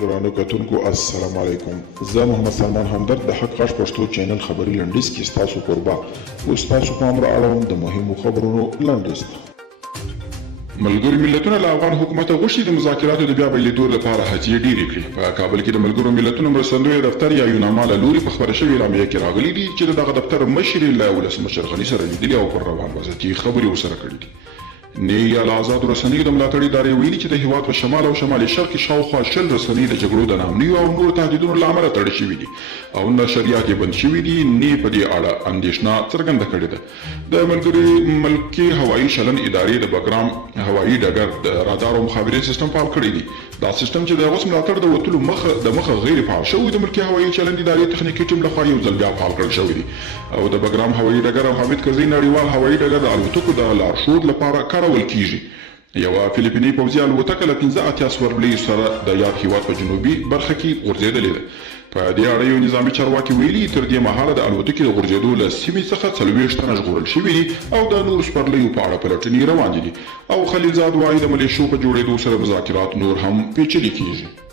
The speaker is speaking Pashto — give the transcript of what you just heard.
ګرانو کتونکو السلام علیکم. زه محمد سلمان همدرد د حق غږ پښتو چینل خبري لنډیز کې ستاسو کوربه اوس تاسو پام را اړوم د مهمو خبرونو لنډیز ته. ملګرو ملتونو له افغان حکومت غوښتي د مذاکراتو د بیا پیلېدو لپاره هڅې ډېرې کړي. په کابل کې د ملګرو ملتونو مرستندوی دفتر یا یوناما له لوري په خپره شوې اعلامیه کې راغلي دي چې دغه دفتر مشر له ولسمشر غني سره لیدلي او پر روان وضعیت خبرې ورسره کړي دي. نییا له آزادو رسنیو د ملاتړ ادارې ویلي چې د هېواد په شمال او شمالي شرق کې شاوخوا 10 رسنۍ د جګړو د ناامنیو او نورو تهدیدونو له امله تړل شوي دي او نشریات یې بند شوي دي. نه په دې اړه اندېښنه څرګنده کړې ده. د ملګري ملکي هوایي چلن ادارې د بګرام هوایي ډګر د رادار او مخابرې سیستم فعال کړی دی. دا سیستم چې د اوس ملاتړ د وتلو مخه غیر فعال شوی د ملکي هوایي چلن ادارې تخنیکي ټیم لخوا یو ځل بیا فعال کړل شوی دی او د بګرام هوایي ډګر او حامد کرزي نړیوال هوایي ډګر د الوتکو د لارښود لپاره کارول کیږي. یوه فلیپیني پوځي الوتکه له 15 سوربلیو سره د یاد هېواد په جنوبي برخه کې غورځېدلې ده. په دې اړه یو نظامي چارواکي ویلي تر دې مهاله د الوتکې د غورځېدو له سیمې څخه 40 تنه ژغورل شوي دي او د نورو سپرلیو په اړه پلټنې روانې دي او خلیلزاد وایي د ملیشو په جوړېدو سره مذاکرات نور هم پیچلي کیږي.